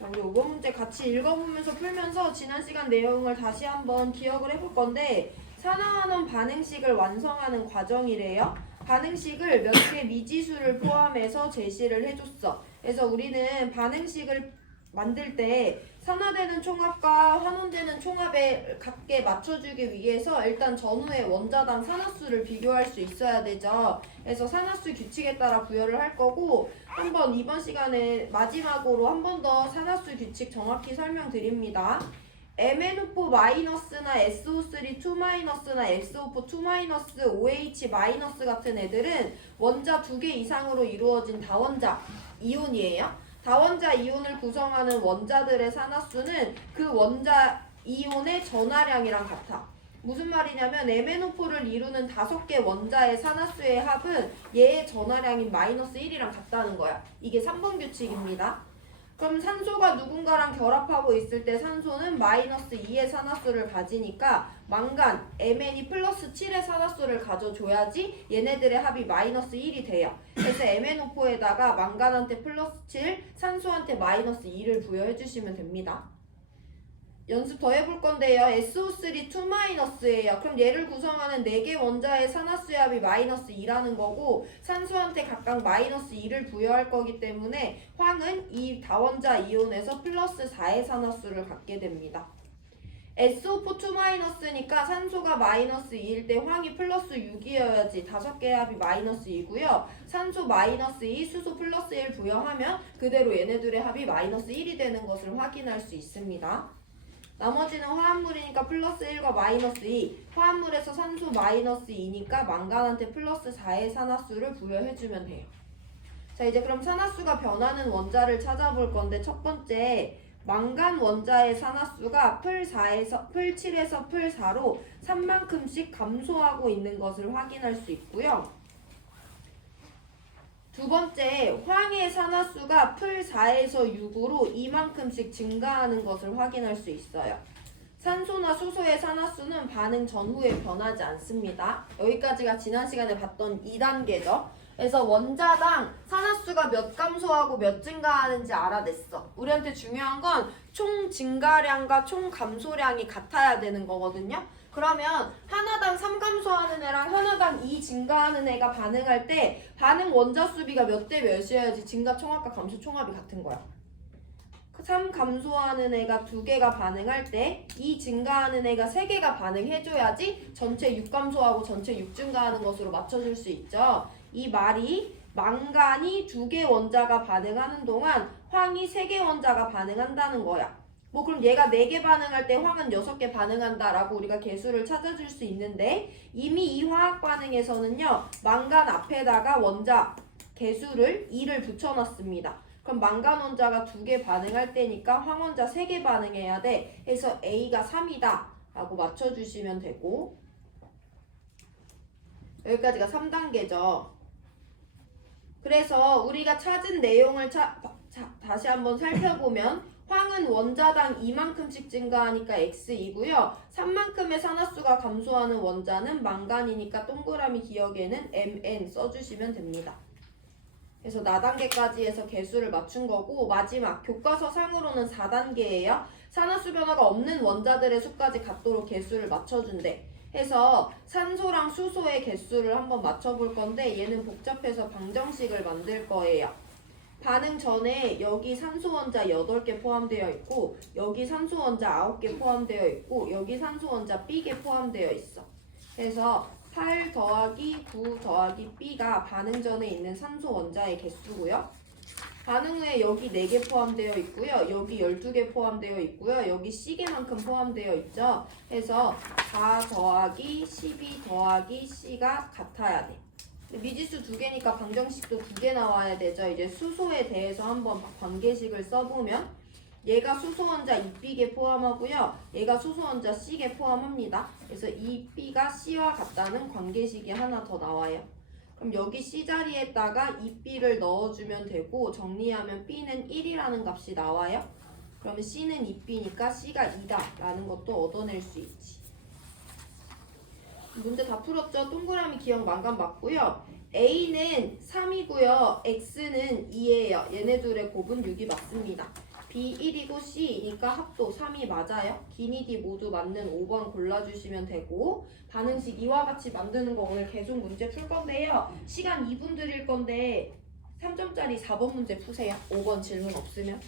자, 우리 5번 문제 같이 읽어보면서 풀면서 지난 시간 내용을 다시 한번 기억을 해볼 건데 산화환원 반응식을 완성하는 과정이래요. 반응식을 몇 개 미지수를 포함해서 제시를 해줬어. 그래서 우리는 반응식을 만들 때 산화되는 총합과 환원되는 총합에 같게 맞춰주기 위해서 일단 전후에 원자당 산화수를 비교할 수 있어야 되죠. 그래서 산화수 규칙에 따라 부여를 할 거고 한번 이번 시간에 마지막으로 한 번 더 산화수 규칙 정확히 설명드립니다. MnO4- 나 SO3 2- 나 SO4 2- OH- 같은 애들은 원자 2개 이상으로 이루어진 다원자 이온이에요. 다원자 이온을 구성하는 원자들의 산화수는 그 원자 이온의 전하량이랑 같아. 무슨 말이냐면 MnO4를 이루는 5개 원자의 산화수의 합은 얘의 전하량인 -1이랑 같다는 거야. 이게 3번 규칙입니다. 그럼 산소가 누군가랑 결합하고 있을 때 산소는 -2의 산화수를 가지니까 망간, Mn이 +7의 산화수를 가져줘야지 얘네들의 합이 -1이 돼요. 그래서 MnO4에다가 망간한테 +7, 산소한테 -2를 부여해주시면 됩니다. 연습 더 해볼 건데요. SO3 2-예요. 그럼 얘를 구성하는 4개 원자의 산화수의 합이 -2라는 거고 산소한테 각각 -2를 부여할 거기 때문에 황은 이 다원자 이온에서 +4의 산화수를 갖게 됩니다. SO4 2-니까 산소가 -2일 때 황이 +6이어야지 5개의 합이 -2고요. 산소 -2, 수소 +1 부여하면 그대로 얘네들의 합이 -1이 되는 것을 확인할 수 있습니다. 나머지는 화합물이니까 +1과 -2, 화합물에서 산소 -2니까 망간한테 +4의 산화수를 부여해주면 돼요. 자, 이제 그럼 산화수가 변하는 원자를 찾아볼 건데 첫 번째 망간 원자의 산화수가 풀7에서 풀4로 3만큼씩 감소하고 있는 것을 확인할 수 있고요. 두 번째, 황의 산화수가 풀4에서 6으로 이만큼씩 증가하는 것을 확인할 수 있어요. 산소나 수소의 산화수는 반응 전후에 변하지 않습니다. 여기까지가 지난 시간에 봤던 2단계죠. 그래서 원자당 산화수가 몇 감소하고 몇 증가하는지 알아냈어. 우리한테 중요한 건 총 증가량과 총 감소량이 같아야 되는 거거든요. 그러면 하나당 3 감소하는 애랑 하나당 2 증가하는 애가 반응할 때 반응 원자 수비가 몇 대 몇이어야지 증가 총합과 감소 총합이 같은 거야. 3 감소하는 애가 2개가 반응할 때 2 증가하는 애가 3개가 반응해줘야지 전체 6 감소하고 전체 6 증가하는 것으로 맞춰줄 수 있죠. 이 말이 망간이 2개 원자가 반응하는 동안 황이 3개 원자가 반응한다는 거야. 뭐 그럼 얘가 4개 반응할 때 황은 6개 반응한다 라고 우리가 개수를 찾아줄 수 있는데 이미 이 화학 반응에서는요 망간 앞에다가 원자 개수를 2를 붙여놨습니다. 그럼 망간 원자가 2개 반응할 때니까 황 원자 3개 반응해야 돼. 해서 A가 3이다 라고 맞춰주시면 되고 여기까지가 3단계죠. 그래서 우리가 찾은 내용을 다시 한번 살펴보면 황은 원자당 2만큼씩 증가하니까 X이고요. 3만큼의 산화수가 감소하는 원자는 망간이니까 동그라미 기억에는 Mn 써주시면 됩니다. 그래서 나단계까지 해서 개수를 맞춘 거고 마지막 교과서 상으로는 4단계예요. 산화수 변화가 없는 원자들의 수까지 같도록 개수를 맞춰준대. 해서 산소랑 수소의 개수를 한번 맞춰볼 건데 얘는 복잡해서 방정식을 만들 거예요. 반응 전에 여기 산소 원자 8개 포함되어 있고 여기 산소 원자 9개 포함되어 있고 여기 산소 원자 B개 포함되어 있어. 그래서 8 더하기 9 더하기 B가 반응 전에 있는 산소 원자의 개수고요. 반응 후에 여기 4개 포함되어 있고요. 여기 12개 포함되어 있고요. 여기 C개만큼 포함되어 있죠. 그래서 4 더하기 12 더하기 C가 같아야 돼. 미지수 2개니까 방정식도 2개 나와야 되죠. 이제 수소에 대해서 한번 관계식을 써보면 얘가 수소 원자 2B개 포함하고요. 얘가 수소 원자 C개 포함합니다. 그래서 2B가 C와 같다는 관계식이 하나 더 나와요. 그럼 여기 C 자리에다가 2B를 넣어주면 되고 정리하면 B는 1이라는 값이 나와요. 그러면 C는 2B니까 C가 2다 라는 것도 얻어낼 수 있지. 문제 다 풀었죠? 동그라미 기억 망간 맞고요. A는 3이고요. X는 2예요. 얘네 둘의 곱은 6이 맞습니다. B1이 C니까 합도 3이 맞아요. 기니 D 모두 맞는 5번 골라주시면 되고 반응식 이와 같이 만드는 거 오늘 계속 문제 풀 건데요. 시간 2분 드릴 건데 3점짜리 4번 문제 푸세요. 5번 질문 없으면.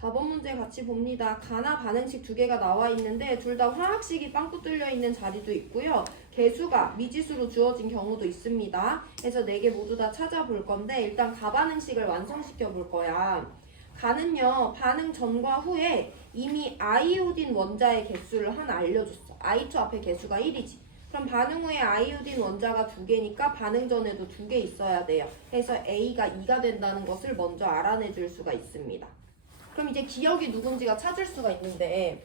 사 번 문제 같이 봅니다. 가나 반응식 두 개가 나와 있는데 둘 다 화학식이 빵꾸 뚫려 있는 자리도 있고요. 개수가 미지수로 주어진 경우도 있습니다. 그래서 네 개 모두 다 찾아볼 건데 일단 가반응식을 완성시켜 볼 거야. 가는요 반응 전과 후에 이미 아이오딘 원자의 개수를 하나 알려줬어. I2 앞에 개수가 1이지. 그럼 반응 후에 아이오딘 원자가 2개니까 반응 전에도 2개 있어야 돼요. 그래서 A가 2가 된다는 것을 먼저 알아내 줄 수가 있습니다. 그럼 이제 기억이 누군지가 찾을 수가 있는데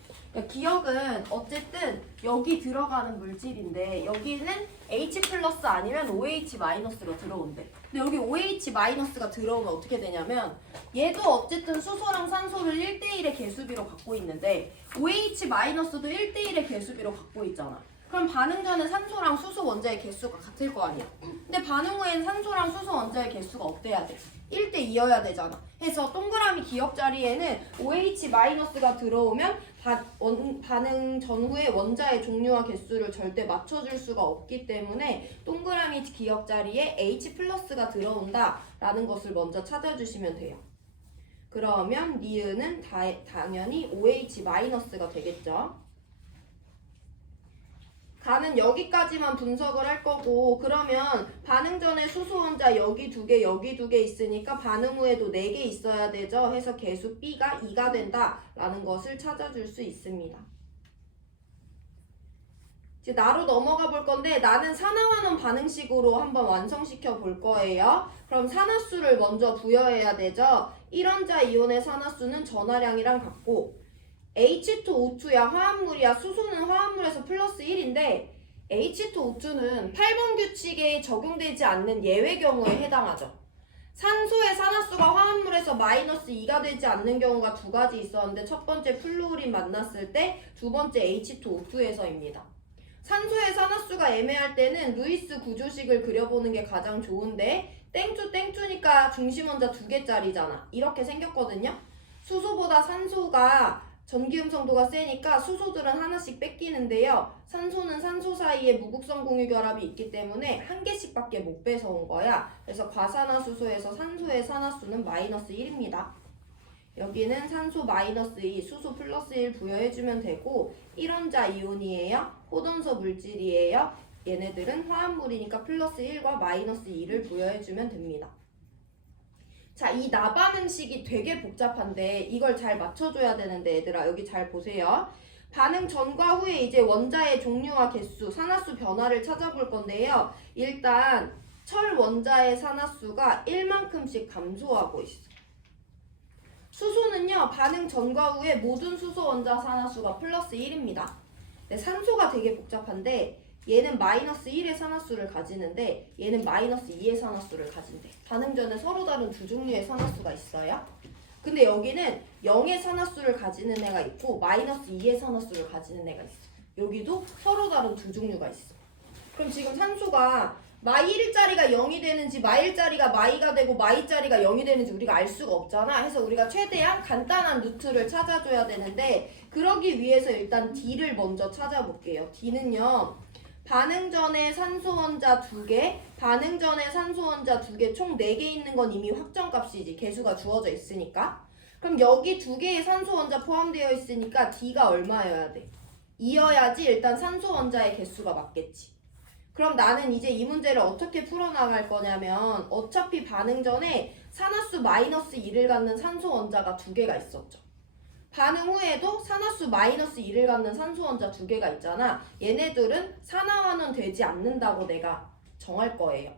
기억은 어쨌든 여기 들어가는 물질인데 여기는 H 플러스 아니면 OH 마이너스로 들어온대. 근데 여기 OH 마이너스가 들어오면 어떻게 되냐면 얘도 어쨌든 수소랑 산소를 1대1의 개수비로 갖고 있는데 OH 마이너스도 1대1의 개수비로 갖고 있잖아. 그럼 반응 전에 산소랑 수소 원자의 개수가 같을 거 아니야. 근데 반응 후엔 산소랑 수소 원자의 개수가 어때야 돼? 1대2여야 되잖아. 해서 동그라미 기억 자리에는 OH-가 들어오면 반응 전후에 원자의 종류와 개수를 절대 맞춰줄 수가 없기 때문에 동그라미 기억 자리에 H+가 들어온다 라는 것을 먼저 찾아주시면 돼요. 그러면 니은은 당연히 OH-가 되겠죠. 가는 여기까지만 분석을 할 거고 그러면 반응 전에 수소 원자 여기 2개 여기 2개 있으니까 반응 후에도 4개 있어야 되죠. 해서 개수 B가 2가 된다라는 것을 찾아줄 수 있습니다. 이제 나로 넘어가 볼 건데 나는 산화환원 반응식으로 한번 완성시켜 볼 거예요. 그럼 산화수를 먼저 부여해야 되죠. 1원자 이온의 산화수는 전하량이랑 같고 H2O2야 화합물이야. 수소는 화합물에서 플러스 1인데 H2O2는 8번 규칙에 적용되지 않는 예외 경우에 해당하죠. 산소의 산화수가 화합물에서 마이너스 2가 되지 않는 경우가 두 가지 있었는데 첫 번째 플루오린 만났을 때 두 번째 H2O2에서입니다. 산소의 산화수가 애매할 때는 루이스 구조식을 그려보는 게 가장 좋은데 땡쭈니까 중심 원자 2개짜리잖아. 이렇게 생겼거든요. 수소보다 산소가 전기음성도가 세니까 수소들은 하나씩 뺏기는데요. 산소는 산소 사이에 무극성 공유 결합이 있기 때문에 한 개씩밖에 못 뺏어온 거야. 그래서 과산화수소에서 산소의 산화수는 마이너스 1입니다. 여기는 산소 마이너스 2, 수소 플러스 1 부여해주면 되고 1원자 이온이에요. 호돈소 물질이에요. 얘네들은 화합물이니까 플러스 1과 마이너스 2를 부여해주면 됩니다. 자, 이 나반응식이 되게 복잡한데 이걸 잘 맞춰줘야 되는데 얘들아 여기 잘 보세요. 반응 전과 후에 이제 원자의 종류와 개수, 산화수 변화를 찾아볼 건데요. 일단 철 원자의 산화수가 1만큼씩 감소하고 있어. 수소는요 반응 전과 후에 모든 수소 원자 산화수가 플러스 1입니다. 네, 산소가 되게 복잡한데 얘는 마이너스 1의 산화수를 가지는데 얘는 마이너스 2의 산화수를 가진대. 반응 전에 서로 다른 두 종류의 산화수가 있어요. 근데 여기는 0의 산화수를 가지는 애가 있고 마이너스 2의 산화수를 가지는 애가 있어. 여기도 서로 다른 두 종류가 있어. 그럼 지금 산소가 마이1짜리가 0이 되는지 마이1짜리가 마이가 되고 마이짜리가 0이 되는지 우리가 알 수가 없잖아. 해서 우리가 최대한 간단한 루트를 찾아줘야 되는데 그러기 위해서 일단 D를 먼저 찾아볼게요. D는요. 반응 전에 산소 원자 2개, 반응 전에 산소 원자 2개, 총 4개 있는 건 이미 확정값이지. 개수가 주어져 있으니까. 그럼 여기 2개의 산소 원자 포함되어 있으니까 D가 얼마여야 돼? 2여야지 일단 산소 원자의 개수가 맞겠지. 그럼 나는 이제 이 문제를 어떻게 풀어나갈 거냐면 어차피 반응 전에 산화수 마이너스 1을 갖는 산소 원자가 2개가 있었죠. 반응 후에도 산화수 마이너스 1을 갖는 산소 원자 2개가 있잖아. 얘네들은 산화환원 되지 않는다고 내가 정할 거예요.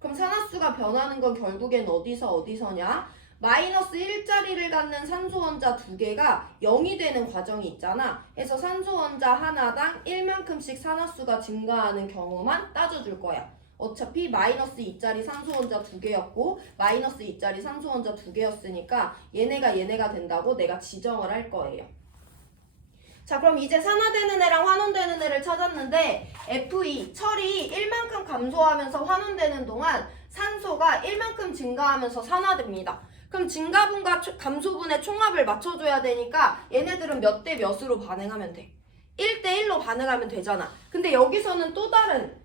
그럼 산화수가 변하는 건 결국엔 어디서냐? 마이너스 1짜리를 갖는 산소 원자 2개가 0이 되는 과정이 있잖아. 그래서 산소 원자 하나당 1만큼씩 산화수가 증가하는 경우만 따져줄 거야. 어차피 마이너스 2짜리 산소 원자 2개였고 마이너스 2짜리 산소 원자 2개였으니까 얘네가 된다고 내가 지정을 할 거예요. 자, 그럼 이제 산화되는 애랑 환원되는 애를 찾았는데 Fe, 철이 1만큼 감소하면서 환원되는 동안 산소가 1만큼 증가하면서 산화됩니다. 그럼 증가분과 감소분의 총합을 맞춰줘야 되니까 얘네들은 몇 대 몇으로 반응하면 돼? 1대1로 반응하면 되잖아. 근데 여기서는 또 다른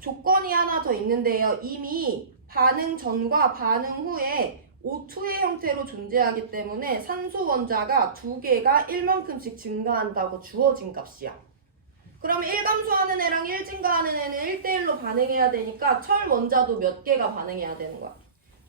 조건이 하나 더 있는데요. 이미 반응 전과 반응 후에 O2의 형태로 존재하기 때문에 산소 원자가 2개가 1만큼씩 증가한다고 주어진 값이야. 그러면 1 감소하는 애랑 1 증가하는 애는 1대1로 반응해야 되니까 철 원자도 몇 개가 반응해야 되는 거야?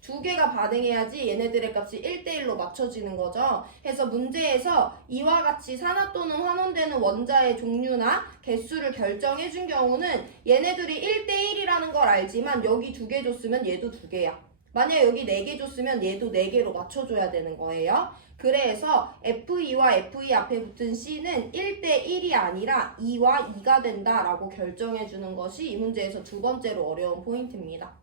2개가 반응해야지 얘네들의 값이 1대1로 맞춰지는 거죠. 그래서 문제에서 이와 같이 산화 또는 환원되는 원자의 종류나 개수를 결정해 준 경우는 얘네들이 1대1이라는 걸 알지만 여기 2개 줬으면 얘도 2개야. 만약 여기 4개 줬으면 얘도 4개로 맞춰줘야 되는 거예요. 그래서 F2와 F2 앞에 붙은 C는 1대1이 아니라 2와 2가 된다라고 결정해 주는 것이 이 문제에서 두 번째로 어려운 포인트입니다.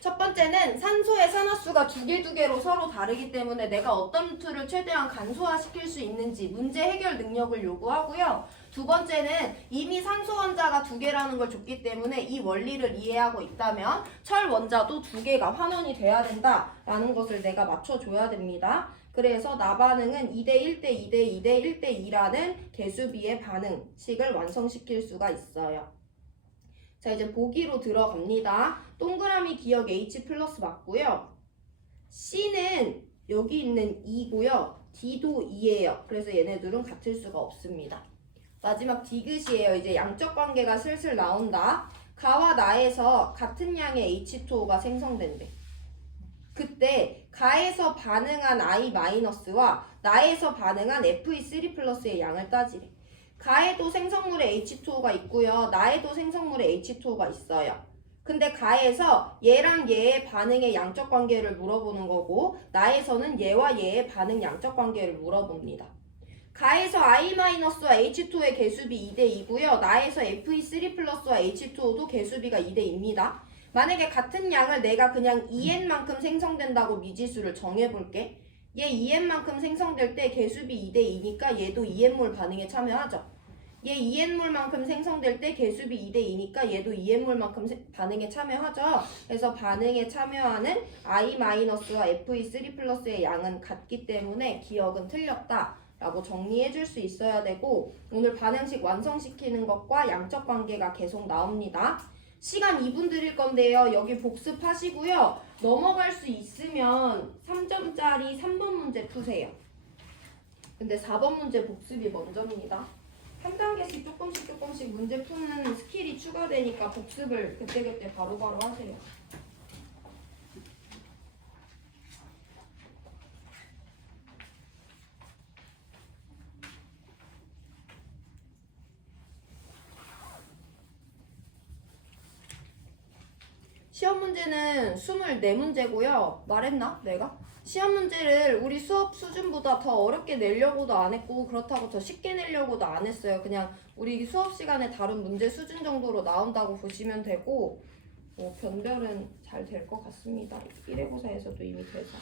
첫 번째는 산소의 산화수가 2개로 서로 다르기 때문에 내가 어떤 루트를 최대한 간소화시킬 수 있는지 문제 해결 능력을 요구하고요. 두 번째는 이미 산소 원자가 2개라는 걸 줬기 때문에 이 원리를 이해하고 있다면 철 원자도 2개가 환원이 돼야 된다라는 것을 내가 맞춰줘야 됩니다. 그래서 나반응은 2대1 대 2대 2대 1대 2라는 개수비의 반응식을 완성시킬 수가 있어요. 자, 이제 보기로 들어갑니다. 동그라미 기억 H 플러스 맞고요. C는 여기 있는 2고요. D도 2예요. 그래서 얘네들은 같을 수가 없습니다. 마지막 디귿이에요. 이제 양적 관계가 슬슬 나온다. 가와 나에서 같은 양의 H2O가 생성된대. 그때 가에서 반응한 I-와 나에서 반응한 Fe3 플러스의 양을 따지래. 가에도 생성물에 H2O가 있고요. 나에도 생성물에 H2O가 있어요. 근데 가에서 얘랑 얘의 반응의 양적 관계를 물어보는 거고 나에서는 얘와 얘의 반응 양적 관계를 물어봅니다. 가에서 I-와 H2O의 개수비 2대 2고요. 나에서 Fe3 플러스와 H2O도 개수비가 2대 2입니다. 만약에 같은 양을 내가 그냥 2n만큼 생성된다고 미지수를 정해볼게. 얘 2n만큼 생성될 때 개수비 2대 2니까 얘도 2n몰 반응에 참여하죠. 얘 2n몰만큼 생성될 때 개수비 2대 2니까 얘도 2n몰만큼 반응에 참여하죠. 그래서 반응에 참여하는 I-와 Fe3 플러스의 양은 같기 때문에 기억은 틀렸다 라고 정리해 줄 수 있어야 되고 오늘 반응식 완성시키는 것과 양적 관계가 계속 나옵니다. 시간 2분 드릴 건데요. 여기 복습하시고요. 넘어갈 수 있으면 3점짜리 3번 문제 푸세요. 근데 4번 문제 복습이 먼저입니다. 한 단계씩 조금씩 문제 푸는 스킬이 추가되니까 복습을 그때그때 바로바로 하세요. 시험 문제는 24문제고요. 말했나? 내가? 시험 문제를 우리 수업 수준보다 더 어렵게 내려고도 안 했고 그렇다고 더 쉽게 내려고도 안 했어요. 그냥 우리 수업 시간에 다른 문제 수준 정도로 나온다고 보시면 되고 변별은 잘 될 것 같습니다. 1회고사에서도 이미 돼서.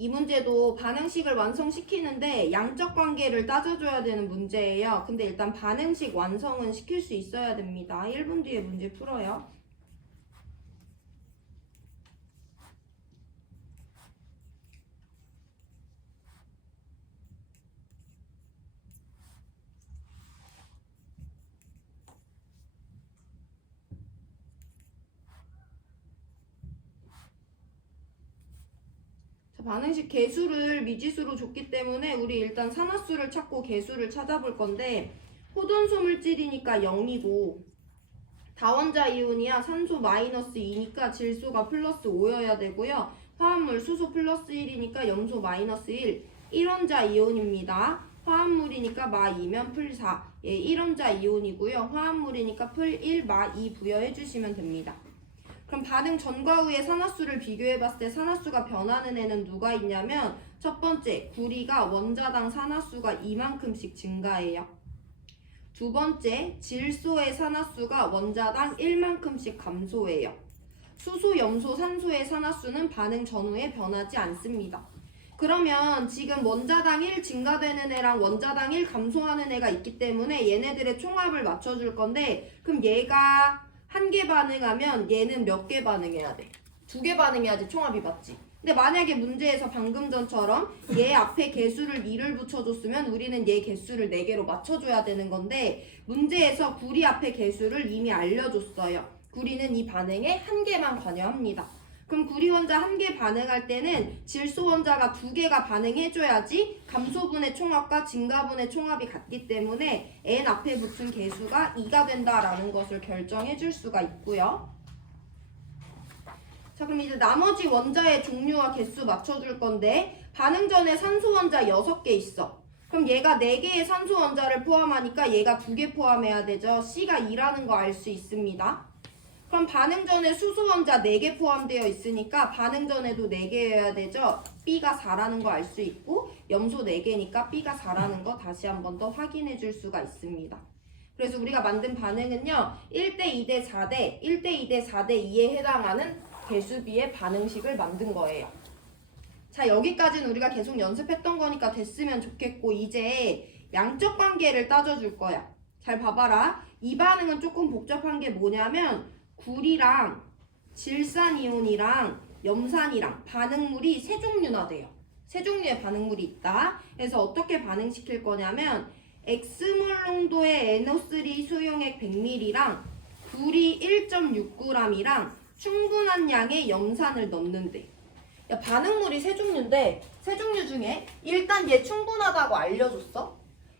이 문제도 반응식을 완성시키는데 양적 관계를 따져줘야 되는 문제예요. 근데 일단 반응식 완성은 시킬 수 있어야 됩니다. 1분 뒤에 문제 풀어요. 반응식 개수를 미지수로 줬기 때문에 우리 일단 산화수를 찾고 개수를 찾아볼 건데 호돈소 물질이니까 0이고 다원자 이온이야 산소 마이너스 2니까 질소가 플러스 5여야 되고요. 화합물 수소 플러스 1이니까 염소 마이너스 1. 1원자 이온입니다. 화합물이니까 마 2면 풀 4. 예, 1원자 이온이고요. 화합물이니까 풀 1, 마 2 부여해 주시면 됩니다. 그럼 반응 전과 후의 산화수를 비교해봤을 때 산화수가 변하는 애는 누가 있냐면 첫 번째, 구리가 원자당 산화수가 이만큼씩 증가해요. 두 번째, 질소의 산화수가 원자당 1만큼씩 감소해요. 수소, 염소, 산소의 산화수는 반응 전후에 변하지 않습니다. 그러면 지금 원자당 1 증가되는 애랑 원자당 1 감소하는 애가 있기 때문에 얘네들의 총합을 맞춰줄 건데 그럼 얘가 한 개 반응하면 얘는 몇 개 반응해야 돼? 2개 반응해야지 총합이 맞지. 근데 만약에 문제에서 방금 전처럼 얘 앞에 개수를 2를 붙여줬으면 우리는 얘 개수를 4개로 맞춰줘야 되는 건데 문제에서 구리 앞에 개수를 이미 알려줬어요. 구리는 이 반응에 한 개만 관여합니다. 그럼 구리 원자 한 개 반응할 때는 질소 원자가 2개가 반응해줘야지 감소분의 총합과 증가분의 총합이 같기 때문에 n 앞에 붙은 개수가 2가 된다라는 것을 결정해줄 수가 있고요. 자, 그럼 이제 나머지 원자의 종류와 개수 맞춰줄 건데 반응 전에 산소 원자 6개 있어. 그럼 얘가 4개의 산소 원자를 포함하니까 얘가 2개 포함해야 되죠. C가 2라는 거 알 수 있습니다. 그럼 반응 전에 수소 원자 4개 포함되어 있으니까 반응 전에도 4개여야 되죠. B가 4라는 거 알 수 있고 염소 4개니까 B가 4라는 거 다시 한 번 더 확인해 줄 수가 있습니다. 그래서 우리가 만든 반응은요. 1대 2대 4대 1대 2대 4대 2에 해당하는 개수비의 반응식을 만든 거예요. 자, 여기까지는 우리가 계속 연습했던 거니까 됐으면 좋겠고 이제 양적 관계를 따져줄 거야. 잘 봐봐라. 이 반응은 조금 복잡한 게 뭐냐면 구리랑 질산이온이랑 염산이랑 반응물이 세 종류나 돼요. 세 종류의 반응물이 있다. 그래서 어떻게 반응시킬 거냐면 X몰 농도의 NO3 수용액 100ml랑 구리 1.6g이랑 충분한 양의 염산을 넣는데 야, 반응물이 세 종류인데 세 종류 중에 일단 얘 충분하다고 알려줬어.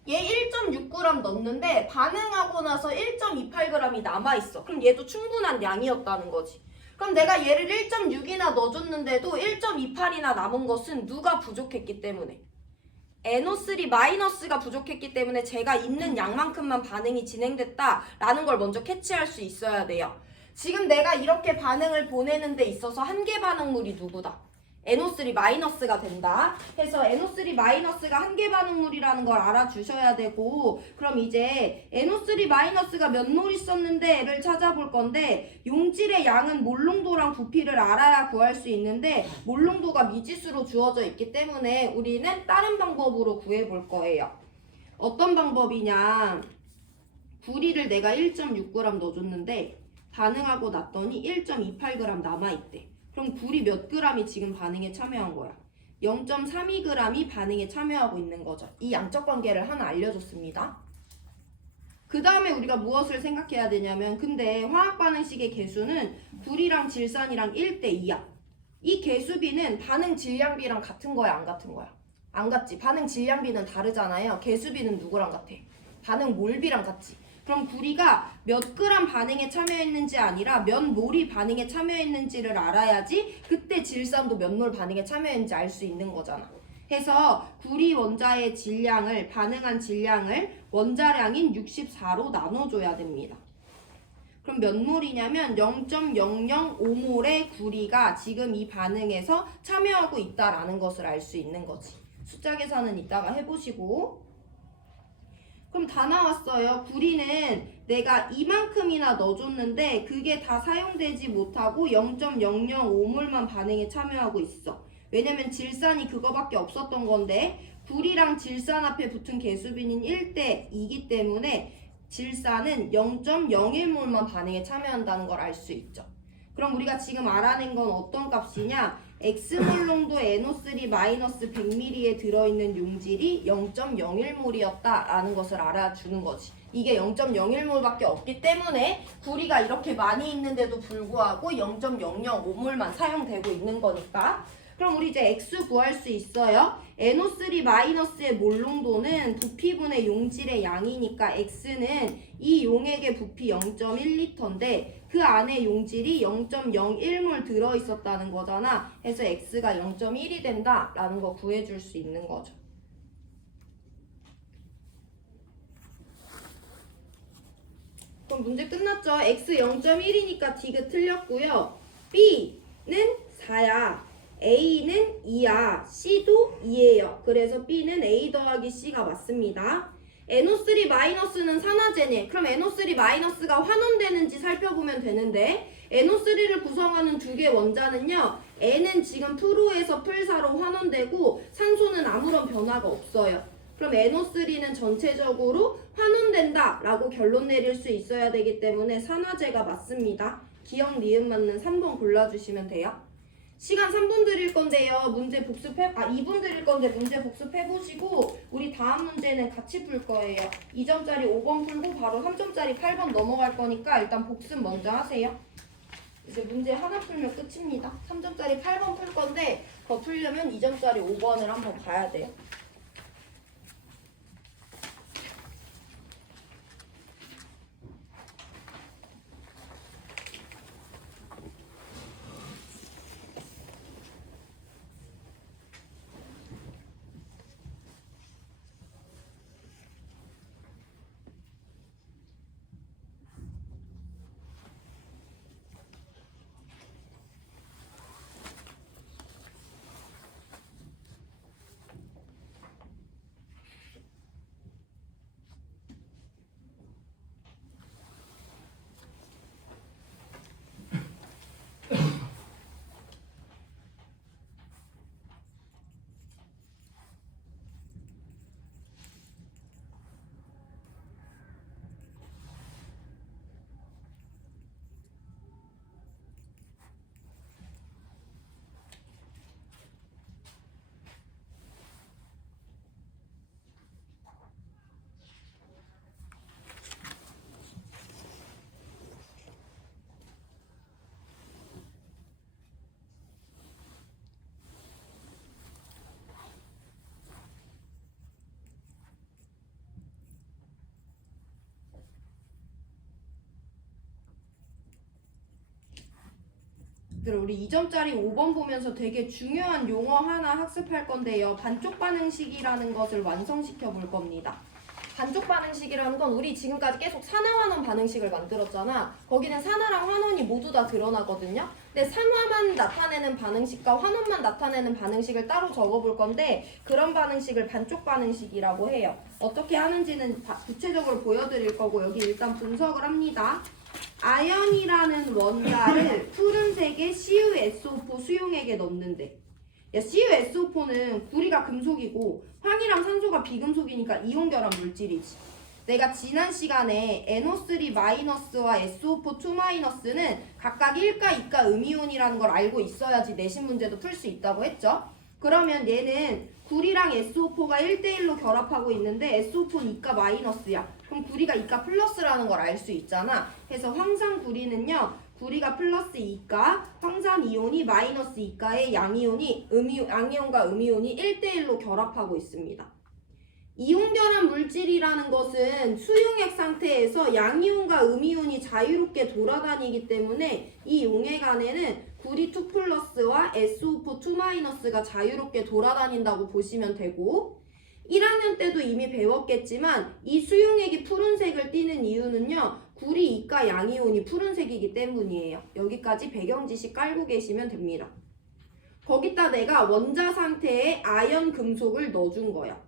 얘 1.6g 넣는데 반응하고 나서 1.28g이 남아있어. 그럼 얘도 충분한 양이었다는 거지. 그럼 내가 얘를 1.6이나 넣어줬는데도 1.28이나 남은 것은 누가 부족했기 때문에 NO3 마이너스가 부족했기 때문에 제가 있는 양만큼만 반응이 진행됐다라는 걸 먼저 캐치할 수 있어야 돼요. 지금 내가 이렇게 반응을 보내는 데 있어서 한 개 반응물이 누구다? NO3 마이너스가 된다. 해서 NO3 마이너스가 한 개 반응물이라는 걸 알아주셔야 되고 그럼 이제 NO3 마이너스가 몇 몰 있었는데를 찾아볼 건데 용질의 양은 몰농도랑 부피를 알아야 구할 수 있는데 몰농도가 미지수로 주어져 있기 때문에 우리는 다른 방법으로 구해볼 거예요. 어떤 방법이냐 구리를 내가 1.6g 넣어줬는데 반응하고 났더니 1.28g 남아있대. 그럼 구리 몇 g이 지금 반응에 참여한 거야? 0.32g이 반응에 참여하고 있는 거죠. 이 양적 관계를 하나 알려줬습니다. 그 다음에 우리가 무엇을 생각해야 되냐면 근데 화학 반응식의 개수는 구리랑 질산이랑 1대 2야. 이 개수비는 반응 질량비랑 같은 거야 안 같은 거야? 안 같지. 반응 질량비는 다르잖아요. 개수비는 누구랑 같아? 반응 몰비랑 같지. 그럼 구리가 몇 그램 반응에 참여했는지 아니라 몇 몰이 반응에 참여했는지를 알아야지 그때 질산도 몇 몰 반응에 참여했는지 알 수 있는 거잖아. 해서 구리 원자의 질량을 반응한 질량을 원자량인 64로 나눠줘야 됩니다. 그럼 몇 몰이냐면 0.005몰의 구리가 지금 이 반응에서 참여하고 있다라는 것을 알 수 있는 거지. 숫자 계산은 이따가 해보시고 그럼 다 나왔어요. 구리는 내가 이만큼이나 넣어줬는데 그게 다 사용되지 못하고 0.005몰만 반응에 참여하고 있어. 왜냐면 질산이 그거밖에 없었던 건데 구리랑 질산 앞에 붙은 개수비는 1대 2기 때문에 질산은 0.01몰만 반응에 참여한다는 걸 알 수 있죠. 그럼 우리가 지금 알아낸 건 어떤 값이냐? X몰 농도 NO3-100ml에 들어있는 용질이 0.01몰이었다라는 것을 알아주는 거지. 이게 0.01몰밖에 없기 때문에 구리가 이렇게 많이 있는데도 불구하고 0.005몰만 사용되고 있는 거니까. 그럼 우리 이제 X 구할 수 있어요. NO3-의 몰 농도는 부피분의 용질의 양이니까 X는 이 용액의 부피 0.1L인데 그 안에 용질이 0.01몰 들어있었다는 거잖아. 그래서 X가 0.1이 된다라는 거 구해줄 수 있는 거죠. 그럼 문제 끝났죠? X 0.1이니까 D가 틀렸고요. B는 4야. A는 2야. C도 2예요. 그래서 B는 A 더하기 C가 맞습니다. NO3-는 산화제네. 그럼 NO3-가 환원되는지 살펴보면 되는데 NO3를 구성하는 두 개의 원자는요. N은 지금 프로에서 풀사로 환원되고 산소는 아무런 변화가 없어요. 그럼 NO3는 전체적으로 환원된다 라고 결론 내릴 수 있어야 되기 때문에 산화제가 맞습니다. 기억, 니은 맞는 3번 골라주시면 돼요. 시간 3분 드릴 건데요. 문제 2분 드릴 건데 문제 복습해보시고 우리 다음 문제는 같이 풀 거예요. 2점짜리 5번 풀고 바로 3점짜리 8번 넘어갈 거니까 일단 복습 먼저 하세요. 이제 문제 하나 풀면 끝입니다. 3점짜리 8번 풀 건데 더 풀려면 2점짜리 5번을 한번 봐야 돼요. 우리 2점짜리 5번 보면서 되게 중요한 용어 하나 학습할 건데요. 반쪽 반응식이라는 것을 완성시켜 볼 겁니다. 반쪽 반응식이라는 건 우리 지금까지 계속 산화환원 반응식을 만들었잖아. 거기는 산화랑 환원이 모두 다 드러나거든요. 근데 산화만 나타내는 반응식과 환원만 나타내는 반응식을 따로 적어볼 건데 그런 반응식을 반쪽 반응식이라고 해요. 어떻게 하는지는 구체적으로 보여드릴 거고 여기 일단 분석을 합니다. 아연이라는 원자를 푸른색의 CuSO4 수용액에 넣는데 CuSO4는 구리가 금속이고 황이랑 산소가 비금속이니까 이온결합 물질이지. 내가 지난 시간에 NO3-와 SO4-2-는 각각 1가 2가 음이온이라는 걸 알고 있어야지 내신 문제도 풀 수 있다고 했죠. 그러면 얘는 구리랑 SO4가 1대1로 결합하고 있는데 SO4는 2가 마이너스야. 그럼 구리가 2가 플러스라는 걸 알 수 있잖아. 그래서 황산 구리는요. 구리가 플러스 2가, 황산 이온이 마이너스 2가의 양이온과 음이온이 1대1로 결합하고 있습니다. 이온결합 물질이라는 것은 수용액 상태에서 양이온과 음이온이 자유롭게 돌아다니기 때문에 이 용액 안에는 구리 2 플러스와 SO4 2 마이너스가 자유롭게 돌아다닌다고 보시면 되고 1학년 때도 이미 배웠겠지만 이 수용액이 푸른색을 띠는 이유는요. 구리 2가 양이온이 푸른색이기 때문이에요. 여기까지 배경 지식 깔고 계시면 됩니다. 거기다 내가 원자 상태에 아연 금속을 넣어준 거야.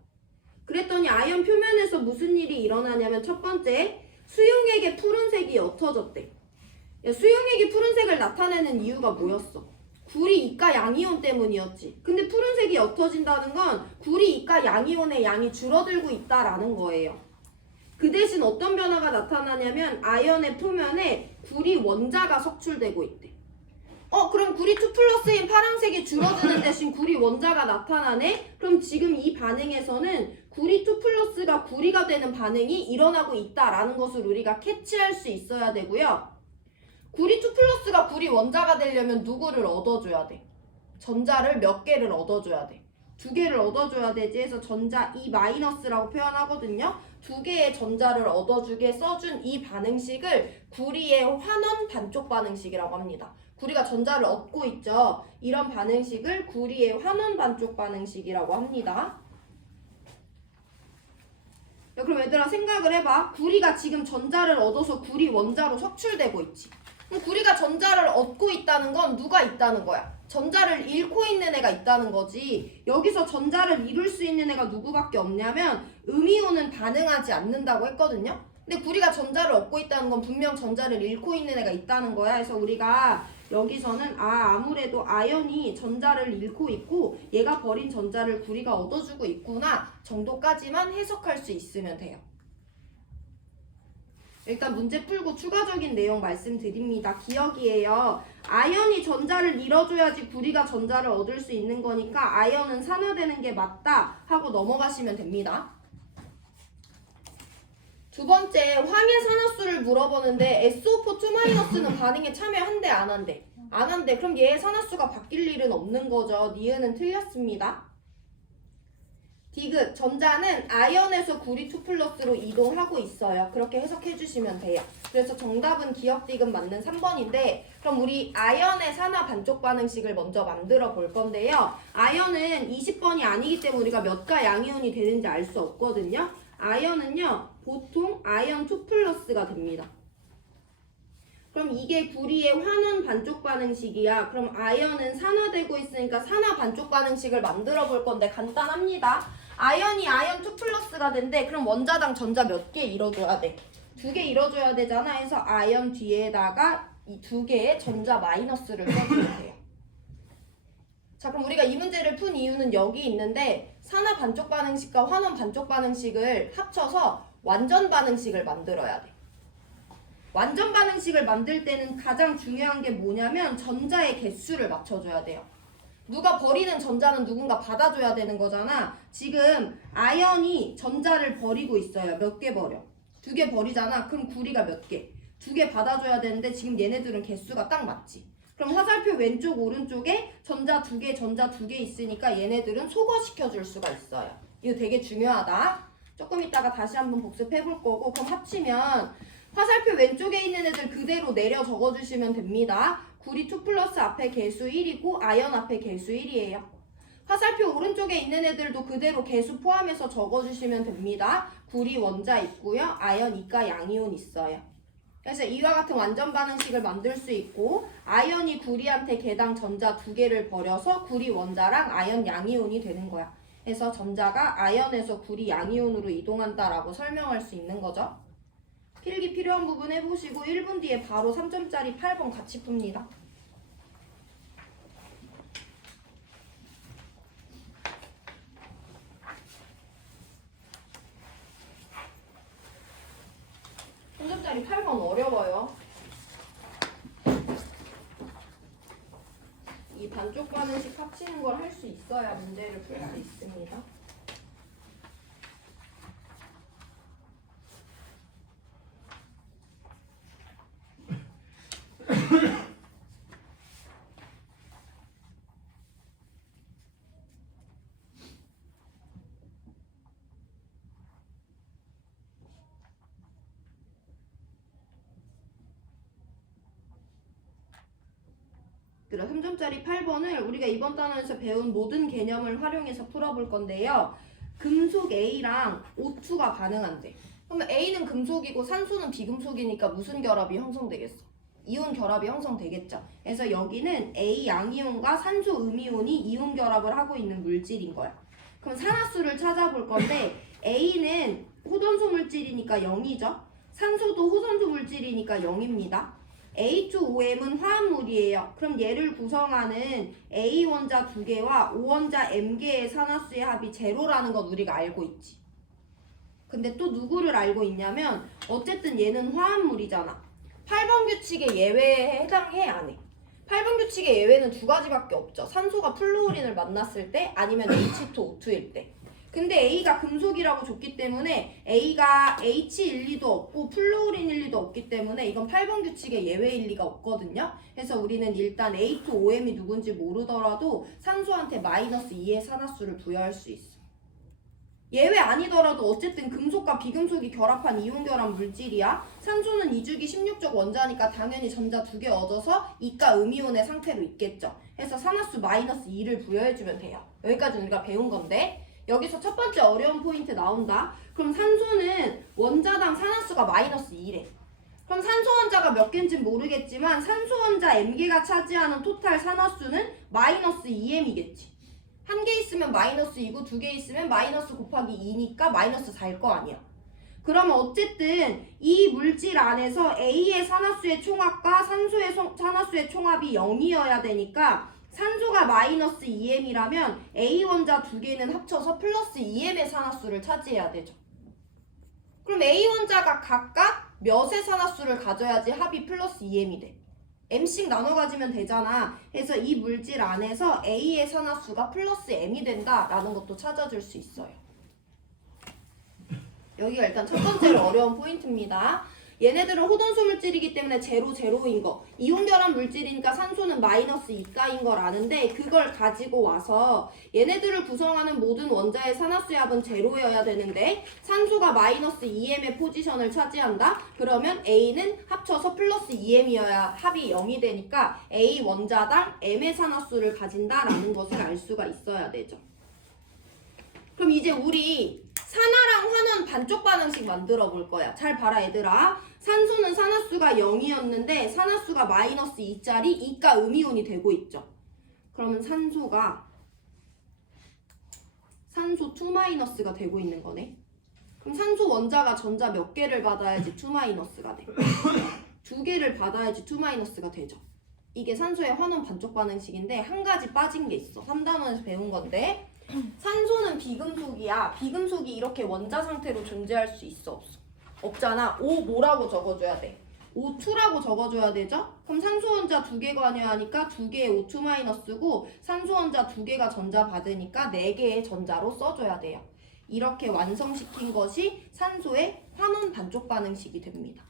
그랬더니 아연 표면에서 무슨 일이 일어나냐면 첫 번째, 수용액의 푸른색이 옅어졌대. 수용액이 푸른색을 나타내는 이유가 뭐였어? 구리 이가 양이온 때문이었지. 근데 푸른색이 옅어진다는 건 구리 이가 양이온의 양이 줄어들고 있다라는 거예요. 그 대신 어떤 변화가 나타나냐면 아연의 표면에 구리 원자가 석출되고 있대. 그럼 구리 2+인 파란색이 줄어드는 대신 구리 원자가 나타나네? 그럼 지금 이 반응에서는 구리 2+가 구리가 되는 반응이 일어나고 있다라는 것을 우리가 캐치할 수 있어야 되고요. 구리 2+가 구리 원자가 되려면 누구를 얻어줘야 돼? 전자를 몇 개를 얻어줘야 돼? 2개를 얻어줘야 되지 해서 전자 E-라고 표현하거든요. 2개의 전자를 얻어주게 써준 이 방식을 구리의 환원 반쪽 반응식이라고 합니다. 구리가 전자를 얻고 있죠. 이런 반응식을 구리의 환원 반쪽 반응식이라고 합니다. 야, 그럼 얘들아 생각을 해봐. 구리가 지금 전자를 얻어서 구리 원자로 석출되고 있지. 그럼 구리가 전자를 얻고 있다는 건 누가 있다는 거야? 전자를 잃고 있는 애가 있다는 거지. 여기서 전자를 잃을 수 있는 애가 누구밖에 없냐면 음이온은 반응하지 않는다고 했거든요. 근데 구리가 전자를 얻고 있다는 건 분명 전자를 잃고 있는 애가 있다는 거야. 그래서 우리가 여기서는 아무래도 아연이 전자를 잃고 있고 얘가 버린 전자를 구리가 얻어주고 있구나 정도까지만 해석할 수 있으면 돼요. 일단 문제 풀고 추가적인 내용 말씀드립니다. 기억이에요. 아연이 전자를 잃어줘야지 구리가 전자를 얻을 수 있는 거니까 아연은 산화되는 게 맞다 하고 넘어가시면 됩니다. 두 번째, 황의 산화수를 물어보는데 SO4 2-는 반응에 참여한대 안 한대? 안 한대. 그럼 얘의 산화수가 바뀔 일은 없는 거죠. 니은은 틀렸습니다. 디귿, 전자는 아연에서 구리 2+로 이동하고 있어요. 그렇게 해석해 주시면 돼요. 그래서 정답은 기억 디귿 맞는 3번인데 그럼 우리 아연의 산화 반쪽 반응식을 먼저 만들어 볼 건데요. 아연은 20번이 아니기 때문에 우리가 몇 가 양이온이 되는지 알 수 없거든요. 아연은요 보통 아연 2+가 됩니다. 그럼 이게 구리의 환원 반쪽 반응식이야. 그럼 아연은 산화되고 있으니까 산화 반쪽 반응식을 만들어 볼 건데 간단합니다. 아연이 아연 2+가 된대. 그럼 원자당 전자 몇 개 잃어줘야 돼? 2개 잃어줘야 되잖아. 해서 아연 뒤에다가 이 2개의 전자 마이너스를 써주면 돼요. 자, 그럼 우리가 이 문제를 푼 이유는 여기 있는데 산화 반쪽 반응식과 환원 반쪽 반응식을 합쳐서 완전 반응식을 만들어야 돼. 완전 반응식을 만들 때는 가장 중요한 게 뭐냐면 전자의 개수를 맞춰줘야 돼요. 누가 버리는 전자는 누군가 받아줘야 되는 거잖아. 지금 아연이 전자를 버리고 있어요. 몇 개 버려? 2개 버리잖아. 그럼 구리가 몇 개? 2개 받아줘야 되는데 지금 얘네들은 개수가 딱 맞지. 그럼 화살표 왼쪽 오른쪽에 전자 2개 있으니까 얘네들은 소거시켜줄 수가 있어요. 이거 되게 중요하다. 조금 이따가 다시 한번 복습해 볼 거고 그럼 합치면 화살표 왼쪽에 있는 애들 그대로 내려 적어주시면 됩니다. 구리 2+ 앞에 개수 1이고 아연 앞에 개수 1이에요. 화살표 오른쪽에 있는 애들도 그대로 개수 포함해서 적어주시면 됩니다. 구리 원자 있고요. 아연 이가 양이온 있어요. 그래서 이와 같은 완전 반응식을 만들 수 있고 아연이 구리한테 개당 전자 2개를 버려서 구리 원자랑 아연 양이온이 되는 거야. 그래서 전자가 아연에서 구리 양이온으로 이동한다라고 설명할 수 있는 거죠. 필기 필요한 부분 해보시고 1분 뒤에 바로 3점짜리 8번 같이 풉니다. 짜리 8번 어려워요. 이 반쪽 반응식 합치는 걸 할 수 있어야 문제를 풀 수 있습니다. 그럼 3점짜리 8번을 우리가 이번 단원에서 배운 모든 개념을 활용해서 풀어볼 건데요. 금속 A랑 O2가 반응한대. 그러면 A는 금속이고 산소는 비금속이니까 무슨 결합이 형성되겠어? 이온 결합이 형성되겠죠. 그래서 여기는 A 양이온과 산소 음이온이 이온 결합을 하고 있는 물질인 거야. 그럼 산화수를 찾아볼 건데 A는 호전소 물질이니까 0이죠. 산소도 호전소 물질이니까 0입니다. H2OM은 화합물이에요. 그럼 얘를 구성하는 A 원자 2개와 O 원자 M개의 산화수의 합이 제로라는 건 우리가 알고 있지. 근데 또 누구를 알고 있냐면 어쨌든 얘는 화합물이잖아. 8번 규칙의 예외에 해당해 안 해? 8번 규칙의 예외는 두 가지밖에 없죠. 산소가 플루오린을 만났을 때 아니면 H2O2일 때. 근데 A가 금속이라고 줬기 때문에 A가 H12도 없고 플루오린1도 없기 때문에 이건 8번 규칙의 예외일 리가 없거든요. 그래서 우리는 일단 A2OM이 누군지 모르더라도 산소한테 마이너스 2의 산화수를 부여할 수 있어. 예외 아니더라도 어쨌든 금속과 비금속이 결합한 이온결합 물질이야. 산소는 이주기 16적 원자니까 당연히 전자 2개 얻어서 이가 음이온의 상태로 있겠죠. 그래서 산화수 마이너스 2를 부여해주면 돼요. 여기까지 우리가 배운 건데 여기서 첫 번째 어려운 포인트 나온다. 그럼 산소는 원자당 산화수가 마이너스 2래. 그럼 산소 원자가 몇 개인지는 모르겠지만 산소 원자 M개가 차지하는 토탈 산화수는 마이너스 2M이겠지. 한 개 있으면 마이너스 2고 두 개 있으면 마이너스 곱하기 2니까 마이너스 4일 거 아니야. 그러면 어쨌든 이 물질 안에서 A의 산화수의 총합과 산소의 산화수의 총합이 0이어야 되니까 산소가 마이너스 2M이라면 A 원자 두 개는 합쳐서 플러스 2M의 산화수를 차지해야 되죠. 그럼 A 원자가 각각 몇의 산화수를 가져야지 합이 플러스 2M이 돼? M씩 나눠 가지면 되잖아. 그래서 이 물질 안에서 A의 산화수가 플러스 M이 된다라는 것도 찾아줄 수 있어요. 여기가 일단 첫 번째로 어려운 포인트입니다. 얘네들은 호돈수 물질이기 때문에 제로인 거. 이온결합 물질이니까 산소는 마이너스 2가인 걸 아는데 그걸 가지고 와서 얘네들을 구성하는 모든 원자의 산화수의 합은 제로여야 되는데 산소가 마이너스 2m의 포지션을 차지한다? 그러면 A는 합쳐서 플러스 2m이어야 합이 0이 되니까 A 원자당 m의 산화수를 가진다라는 것을 알 수가 있어야 되죠. 그럼 이제 우리 산화랑 환원 반쪽 반응식 만들어 볼 거야. 잘 봐라 얘들아. 산소는 산화수가 0이었는데 산화수가 마이너스 2짜리 이가 음이온이 되고 있죠. 그러면 산소가 산소 2-가 되고 있는 거네. 그럼 산소 원자가 전자 몇 개를 받아야지 2-가 돼? 2개를 받아야지 2-가 되죠. 이게 산소의 환원 반쪽 반응식인데 한 가지 빠진 게 있어. 3단원에서 배운 건데 산소는 비금속이야. 비금속이 이렇게 원자 상태로 존재할 수 있어 없어? 없잖아. O 뭐라고 적어줘야 돼? O2라고 적어줘야 되죠? 그럼 산소 원자 2개 관여하니까 2개의 O2-고 산소 원자 2개가 전자 받으니까 4개의 전자로 써줘야 돼요. 이렇게 완성시킨 것이 산소의 환원 반쪽 반응식이 됩니다.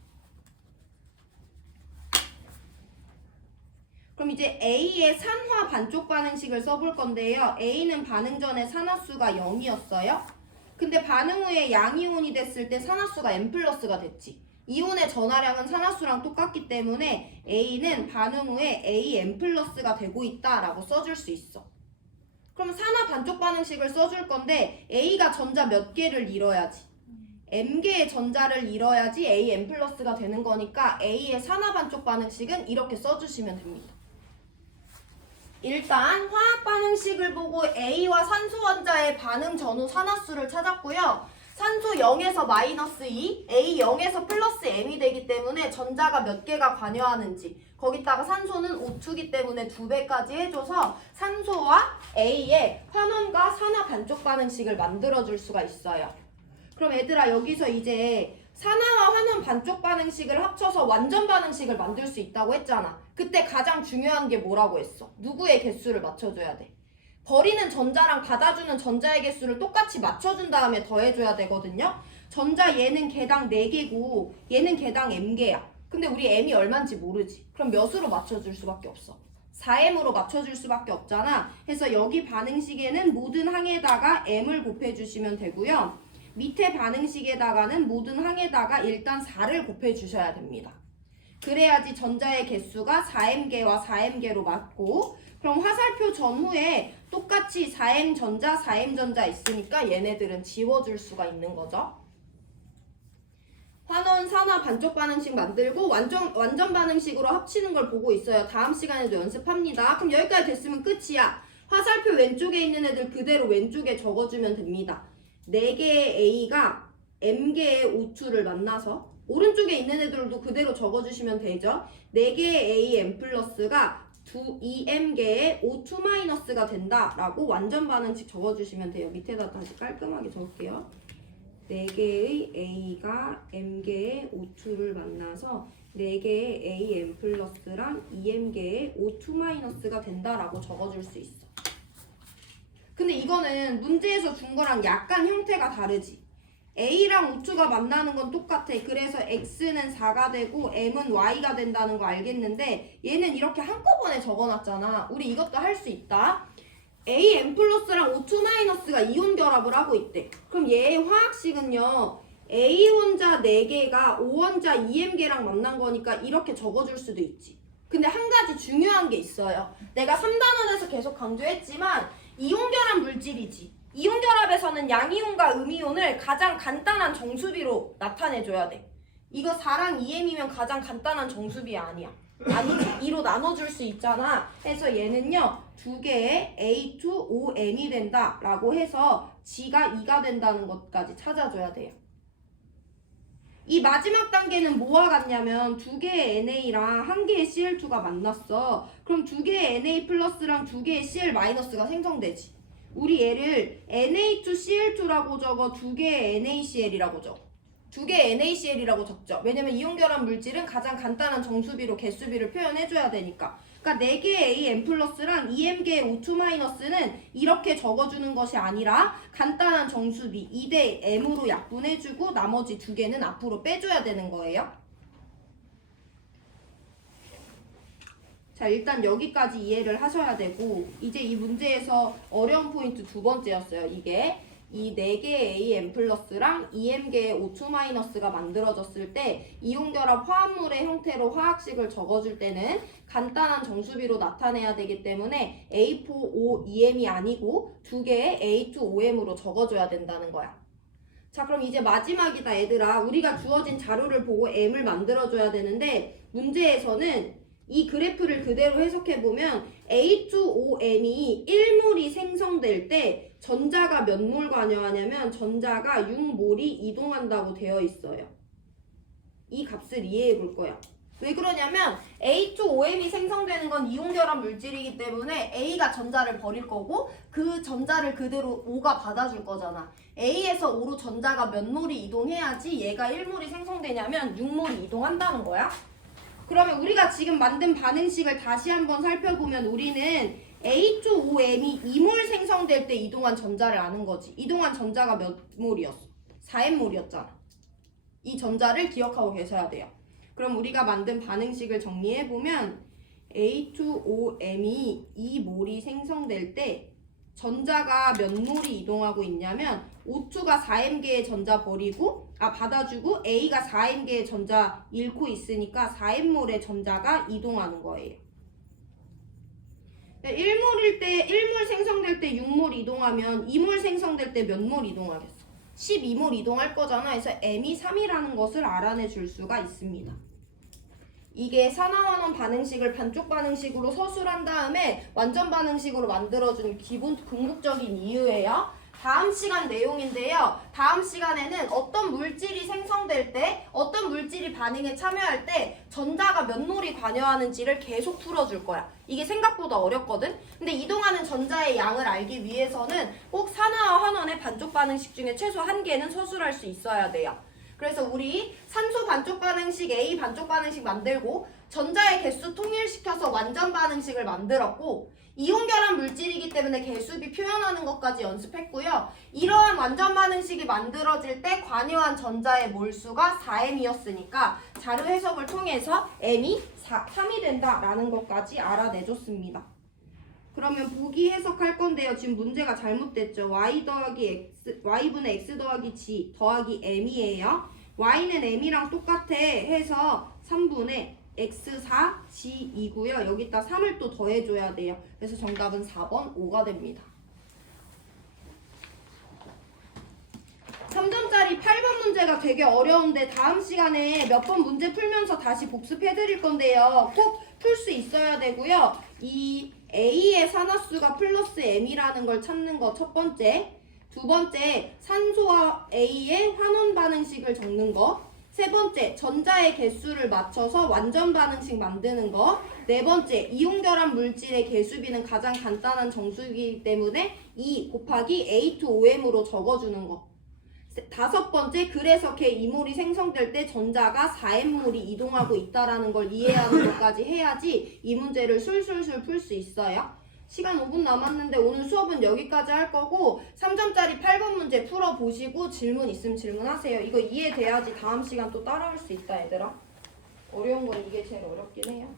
그럼 이제 A의 산화 반쪽 반응식을 써볼 건데요. A는 반응 전에 산화수가 0이었어요. 근데 반응 후에 양이온이 됐을 때 산화수가 N+가 됐지. 이온의 전하량은 산화수랑 똑같기 때문에 A는 반응 후에 AN+가 되고 있다라고 써줄 수 있어. 그럼 산화 반쪽 반응식을 써줄 건데 A가 전자 몇 개를 잃어야지? M개의 전자를 잃어야지 AN+가 되는 거니까 A의 산화 반쪽 반응식은 이렇게 써주시면 됩니다. 일단 화학 반응식을 보고 A와 산소 원자의 반응 전후 산화수를 찾았고요. 산소 0에서 마이너스 2, A 0에서 플러스 M이 되기 때문에 전자가 몇 개가 관여하는지 거기다가 산소는 O2기 때문에 2배까지 해줘서 산소와 A의 환원과 산화 반쪽 반응식을 만들어줄 수가 있어요. 그럼 얘들아 여기서 이제 산화와 환원 반쪽 반응식을 합쳐서 완전 반응식을 만들 수 있다고 했잖아. 그때 가장 중요한 게 뭐라고 했어? 누구의 개수를 맞춰줘야 돼? 버리는 전자랑 받아주는 전자의 개수를 똑같이 맞춰준 다음에 더해줘야 되거든요. 전자 얘는 개당 4개고 얘는 개당 m개야. 근데 우리 m이 얼마인지 모르지. 그럼 몇으로 맞춰줄 수밖에 없어? 4m으로 맞춰줄 수밖에 없잖아. 그래서 여기 반응식에는 모든 항에다가 m을 곱해주시면 되고요. 밑에 반응식에다가는 모든 항에다가 일단 4를 곱해주셔야 됩니다. 그래야지 전자의 개수가 4m개와 4m개로 맞고 그럼 화살표 전후에 똑같이 4m 전자, 4m 전자 있으니까 얘네들은 지워줄 수가 있는 거죠. 환원, 산화, 반쪽 반응식 만들고 완전 반응식으로 합치는 걸 보고 있어요. 다음 시간에도 연습합니다. 그럼 여기까지 됐으면 끝이야. 화살표 왼쪽에 있는 애들 그대로 왼쪽에 적어주면 됩니다. 4개의 A가 M개의 O2를 만나서 오른쪽에 있는 애들도 그대로 적어주시면 되죠. 4개의 AM 플러스가 2m개의 O2-가 된다라고 완전 반응식 적어주시면 돼요. 밑에다 다시 깔끔하게 적을게요. 4개의 A가 m개의 O2를 만나서 4개의 AM 플러스랑 2m개의 O2-가 된다라고 적어줄 수 있어. 근데 이거는 문제에서 준 거랑 약간 형태가 다르지. A랑 O2가 만나는 건 똑같아. 그래서 X는 4가 되고 M은 Y가 된다는 거 알겠는데 얘는 이렇게 한꺼번에 적어놨잖아. 우리 이것도 할 수 있다. AM 플러스랑 O2-가 이온 결합을 하고 있대. 그럼 얘의 화학식은요. A 원자 4개가 O 원자 2m개랑 만난 거니까 이렇게 적어줄 수도 있지. 근데 한 가지 중요한 게 있어요. 내가 3단원에서 계속 강조했지만 이온 결합 물질이지. 이온 결합에서는 양이온과 음이온을 가장 간단한 정수비로 나타내줘야 돼. 이거 4랑 2m이면 가장 간단한 정수비 아니야. 아니지. 2로 나눠줄 수 있잖아. 그래서 얘는요. 2개의 A2OM이 된다라고 해서 G가 2가 된다는 것까지 찾아줘야 돼요. 이 마지막 단계는 뭐와 같냐면 2개의 NA랑 1개의 Cl2가 만났어. 그럼 2개의 Na 플러스랑 2개의 Cl 마이너스가 생성되지. 우리 얘를 Na2Cl2라고 적어 2개의 NaCl이라고 적어. 2개의 NaCl이라고 적죠. 왜냐면 이온결합 물질은 가장 간단한 정수비로 개수비를 표현해줘야 되니까. 그러니까 4개의 AM 플러스랑 2m개의 O2-는 이렇게 적어주는 것이 아니라 간단한 정수비 2대 M으로 약분해주고 나머지 2개는 앞으로 빼줘야 되는 거예요. 자, 일단 여기까지 이해를 하셔야 되고 이제 이 문제에서 어려운 포인트 2번째였어요. 이게 이 4개의 AM 플러스랑 2m개의 O2-가 만들어졌을 때 이온결합 화합물의 형태로 화학식을 적어줄 때는 간단한 정수비로 나타내야 되기 때문에 A4O2m이 아니고 2개의 A2OM으로 적어줘야 된다는 거야. 자, 그럼 이제 마지막이다 얘들아. 우리가 주어진 자료를 보고 M을 만들어줘야 되는데 문제에서는 이 그래프를 그대로 해석해보면 A2OM이 1몰이 생성될 때 전자가 몇 몰 관여하냐면 전자가 6몰이 이동한다고 되어 있어요. 이 값을 이해해 볼 거야. 왜 그러냐면 A2OM이 생성되는 건 이온결합 물질이기 때문에 A가 전자를 버릴 거고 그 전자를 그대로 O가 받아줄 거잖아. A에서 O로 전자가 몇 몰이 이동해야지 얘가 1몰이 생성되냐면 6몰이 이동한다는 거야. 그러면 우리가 지금 만든 반응식을 다시 한번 살펴보면 우리는 A2OM이 2몰 생성될 때 이동한 전자를 아는 거지. 이동한 전자가 몇 몰이었어? 4N몰이었잖아. 이 전자를 기억하고 계셔야 돼요. 그럼 우리가 만든 반응식을 정리해보면 A2OM이 2몰이 생성될 때 전자가 몇 몰이 이동하고 있냐면 O2가 4m개의 전자 받아주고 A가 4m개의 전자 잃고 있으니까 4m몰의 전자가 이동하는 거예요. 1몰 생성될 때 6몰 이동하면 2몰 생성될 때 몇 몰 이동하겠어? 12몰 이동할 거잖아. 그래서 M이 3이라는 것을 알아내 줄 수가 있습니다. 이게 산화환원 반응식을 반쪽 반응식으로 서술한 다음에 완전 반응식으로 만들어준 기본 궁극적인 이유예요. 다음 시간 내용인데요. 다음 시간에는 어떤 물질이 생성될 때, 어떤 물질이 반응에 참여할 때 전자가 몇 몰이 관여하는지를 계속 풀어줄 거야. 이게 생각보다 어렵거든? 근데 이동하는 전자의 양을 알기 위해서는 꼭 산화와 환원의 반쪽 반응식 중에 최소 1개는 서술할 수 있어야 돼요. 그래서 우리 산소 반쪽 반응식, A 반쪽 반응식 만들고 전자의 개수 통일시켜서 완전 반응식을 만들었고 이온결합 물질이기 때문에 개수비 표현하는 것까지 연습했고요. 이러한 완전 반응식이 만들어질 때 관여한 전자의 몰수가 4m이었으니까 자료 해석을 통해서 m이 3이 된다라는 것까지 알아내줬습니다. 그러면 보기 해석할 건데요. 지금 문제가 잘못됐죠. y분의 x 더하기 g 더하기 m이에요. y는 m이랑 똑같아 해서 3분의 x4 g2고요. 여기다 3을 또 더해줘야 돼요. 그래서 정답은 4번 5가 됩니다. 3점짜리 8번 문제가 되게 어려운데 다음 시간에 몇 번 문제 풀면서 다시 복습해드릴 건데요. 꼭 풀 수 있어야 되고요. 이 A의 산화수가 플러스 M이라는 걸 찾는 거 첫 번째. 두 번째, 산소와 A의 환원 반응식을 적는 거. 세 번째, 전자의 개수를 맞춰서 완전 반응식 만드는 거. 네 번째, 이온결합 물질의 개수비는 가장 간단한 정수이기 때문에 2 곱하기 A2OM으로 적어주는 거. 다섯 번째, 그래서 개 이몰이 생성될 때 전자가 4N몰이 이동하고 있다라는 걸 이해하는 것까지 해야지 이 문제를 술술술 풀 수 있어요. 시간 5분 남았는데 오늘 수업은 여기까지 할 거고 3점짜리 8번 문제 풀어보시고 질문 있으면 질문하세요. 이거 이해돼야지 다음 시간 또 따라올 수 있다 얘들아. 어려운 건 이게 제일 어렵긴 해요.